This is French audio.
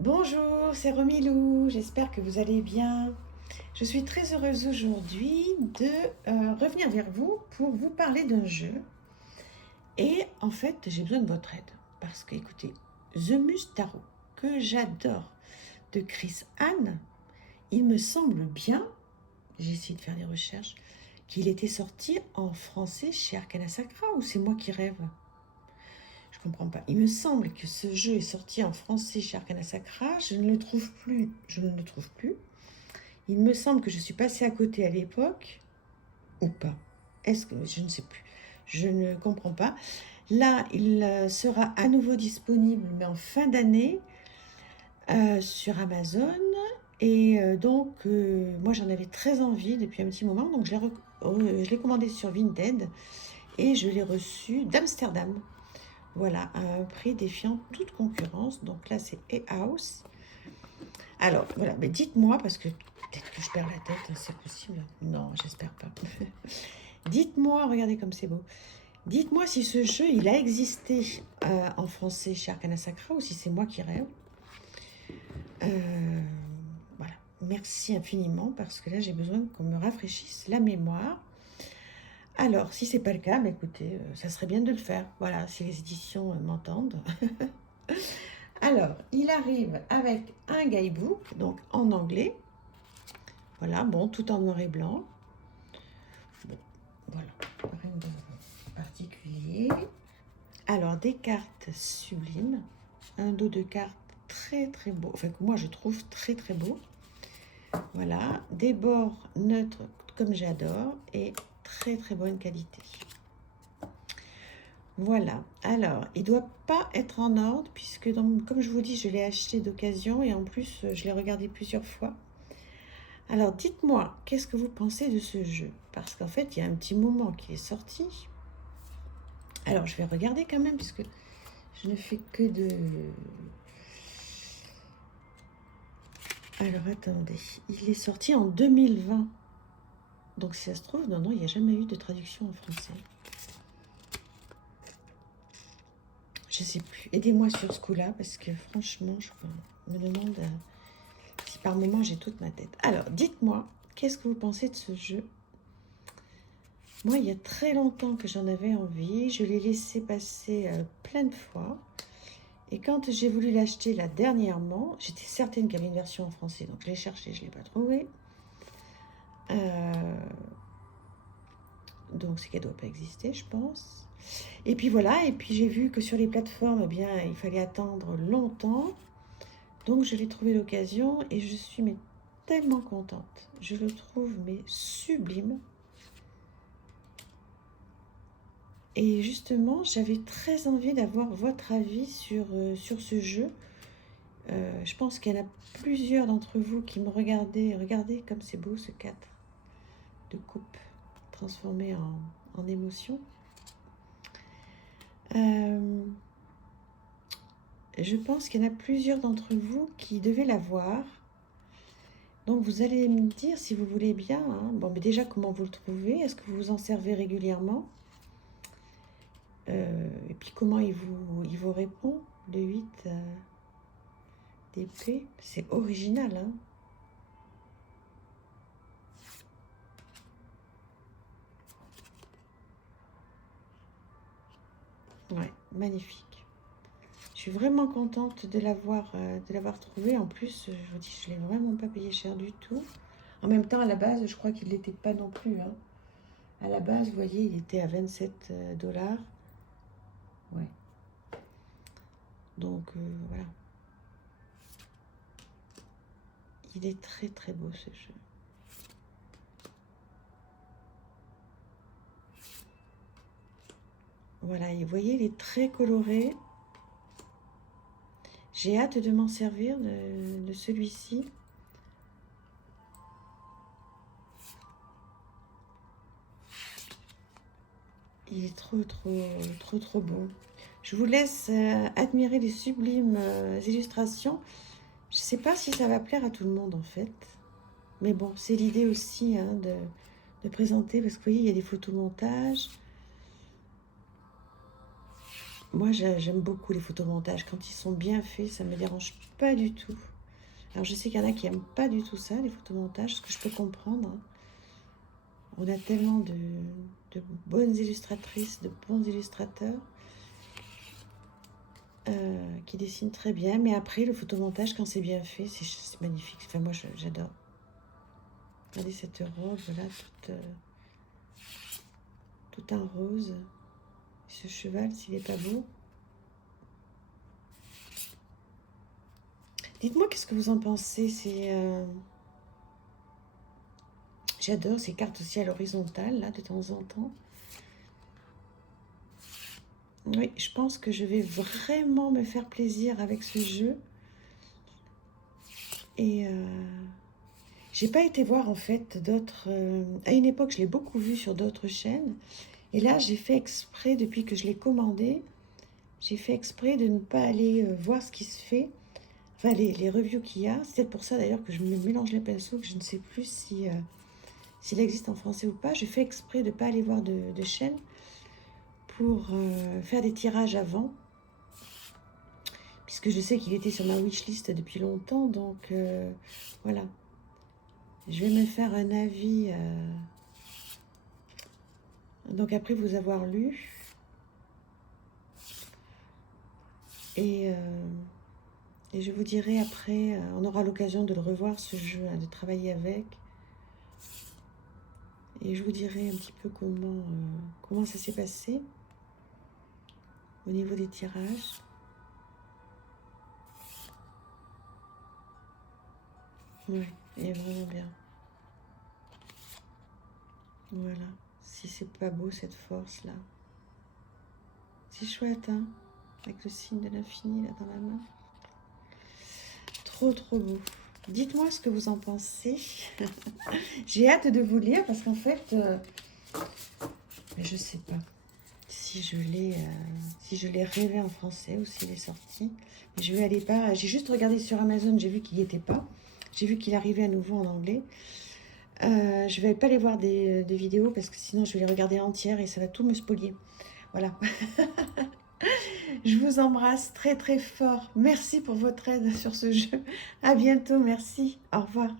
Bonjour, c'est Romilou, j'espère que vous allez bien. Je suis très heureuse aujourd'hui de revenir vers vous pour vous parler d'un jeu. Et en fait, j'ai besoin de votre aide. Parce que, écoutez, The Muse Tarot, que j'adore, de Chris Anne, il me semble bien, j'ai essayé de faire des recherches, qu'il était sorti en français chez Arcana Sacra, ou c'est moi qui rêve? Je comprends pas. Il me semble que ce jeu est sorti en français chez Arcana Sacra. Je ne le trouve plus. Je ne le trouve plus. Il me semble que je suis passée à côté à l'époque, ou pas. Est-ce que je ne sais plus. Je ne comprends pas. Là, il sera à nouveau disponible, mais en fin d'année, sur Amazon. Et moi, j'en avais très envie depuis un petit moment. Donc, je l'ai commandé sur Vinted et je l'ai reçu d'Amsterdam. Voilà, à un prix défiant toute concurrence. Donc là, c'est E-House. Alors, voilà, mais dites-moi, parce que peut-être que je perds la tête, hein, c'est possible. Non, j'espère pas. Dites-moi, regardez comme c'est beau. Dites-moi si ce jeu, il a existé en français chez Arcana Sacra ou si c'est moi qui rêve. Euh, voilà, merci infiniment parce que là, j'ai besoin qu'on me rafraîchisse la mémoire. Alors, si c'est pas le cas, bah, écoutez, ça serait bien de le faire. Voilà, si les éditions m'entendent. Alors, il arrive avec un guidebook, donc en anglais. Voilà, bon, tout en noir et blanc. Bon, voilà, rien de particulier. Alors, des cartes sublimes. Un dos de cartes très très beau. Enfin, que moi je trouve très très beau. Voilà, des bords neutres comme j'adore et très très bonne qualité. Voilà, alors il doit pas être en ordre puisque comme je vous dis, je l'ai acheté d'occasion et en plus je l'ai regardé plusieurs fois. Alors dites-moi, qu'est-ce que vous pensez de ce jeu? Parce qu'en fait, il y a un petit moment qui est sorti. Alors je vais regarder quand même puisque je ne fais que de... Alors attendez, il est sorti en 2020. Donc si ça se trouve, non, il n'y a jamais eu de traduction en français. Je sais plus. Aidez-moi sur ce coup-là parce que franchement, je me demande si par moment j'ai toute ma tête. Alors, dites-moi, qu'est-ce que vous pensez de ce jeu? Moi, il y a très longtemps que j'en avais envie. Je l'ai laissé passer plein de fois. Et quand j'ai voulu l'acheter là dernièrement, j'étais certaine qu'il y avait une version en français. Donc, je l'ai cherché, je ne l'ai pas trouvé. Donc, c'est qu'elle ne doit pas exister, je pense. Et puis voilà, et puis j'ai vu que sur les plateformes, eh bien, il fallait attendre longtemps. Donc je l'ai trouvé l'occasion et je suis mais tellement contente. Je le trouve mais sublime. Et justement, j'avais très envie d'avoir votre avis sur ce jeu. Je pense qu'il y en a plusieurs d'entre vous qui me regardaient. Regardez comme c'est beau ce 4 de coupe transformé en émotion. Je pense qu'il y en a plusieurs d'entre vous qui devaient la voir. Donc vous allez me dire si vous voulez bien. Hein. Bon, mais déjà, comment vous le trouvez? Est-ce que vous vous en servez régulièrement? Et puis comment il vous répond? Le 8 d'épée. C'est original, hein? Ouais, magnifique. Je suis vraiment contente de l'avoir trouvé. En plus, je vous dis, je ne l'ai vraiment pas payé cher du tout. En même temps, à la base, je crois qu'il ne l'était pas non plus. Hein. À la base, vous voyez, il était à 27 dollars. Ouais. Donc, voilà. Il est très très beau ce jeu. Voilà, et vous voyez, il est très coloré. J'ai hâte de m'en servir de celui-ci. Il est trop, trop, trop, trop beau. Je vous laisse admirer les sublimes illustrations. Je ne sais pas si ça va plaire à tout le monde en fait. Mais bon, c'est l'idée aussi hein, de présenter. Parce que vous voyez, il y a des photomontages. Moi, j'aime beaucoup les photomontages. Quand ils sont bien faits, ça ne me dérange pas du tout. Alors, je sais qu'il y en a qui n'aiment pas du tout ça, les photomontages, ce que je peux comprendre, hein. On a tellement de bonnes illustratrices, de bons illustrateurs qui dessinent très bien. Mais après, le photomontage, quand c'est bien fait, c'est magnifique. Enfin, moi, j'adore. Regardez cette robe là, tout en rose. Ce cheval, s'il n'est pas beau. Dites-moi, qu'est-ce que vous en pensez? J'adore ces cartes aussi à l'horizontale, là, de temps en temps. Oui, je pense que je vais vraiment me faire plaisir avec ce jeu. Et j'ai pas été voir, en fait, d'autres... à une époque, je l'ai beaucoup vu sur d'autres chaînes. Et là, j'ai fait exprès, depuis que je l'ai commandé, j'ai fait exprès de ne pas aller voir ce qui se fait. Enfin, les reviews qu'il y a. C'est peut-être pour ça, d'ailleurs, que je me mélange les pinceaux, que je ne sais plus si... s'il existe en français ou pas. J'ai fait exprès de ne pas aller voir de chaîne pour faire des tirages avant, puisque je sais qu'il était sur ma wishlist depuis longtemps, donc voilà. Je vais me faire un avis, donc après vous avoir lu, et je vous dirai après, on aura l'occasion de le revoir ce jeu, hein, de travailler avec, et je vous dirai un petit peu comment ça s'est passé au niveau des tirages. Ouais, il est vraiment bien. Voilà, si c'est pas beau cette force là. C'est chouette, hein, avec le signe de l'infini là dans la main. Trop trop beau. Dites-moi ce que vous en pensez. J'ai hâte de vous lire parce qu'en fait, mais je sais pas si je l'ai rêvé en français ou s'il est sorti. Mais je vais aller pas. J'ai juste regardé sur Amazon, j'ai vu qu'il n'y était pas. J'ai vu qu'il arrivait à nouveau en anglais. Je vais pas aller voir des vidéos parce que sinon je vais les regarder entières et ça va tout me spolier. Voilà. Je vous embrasse très très fort. Merci pour votre aide sur ce jeu. À bientôt, merci. Au revoir.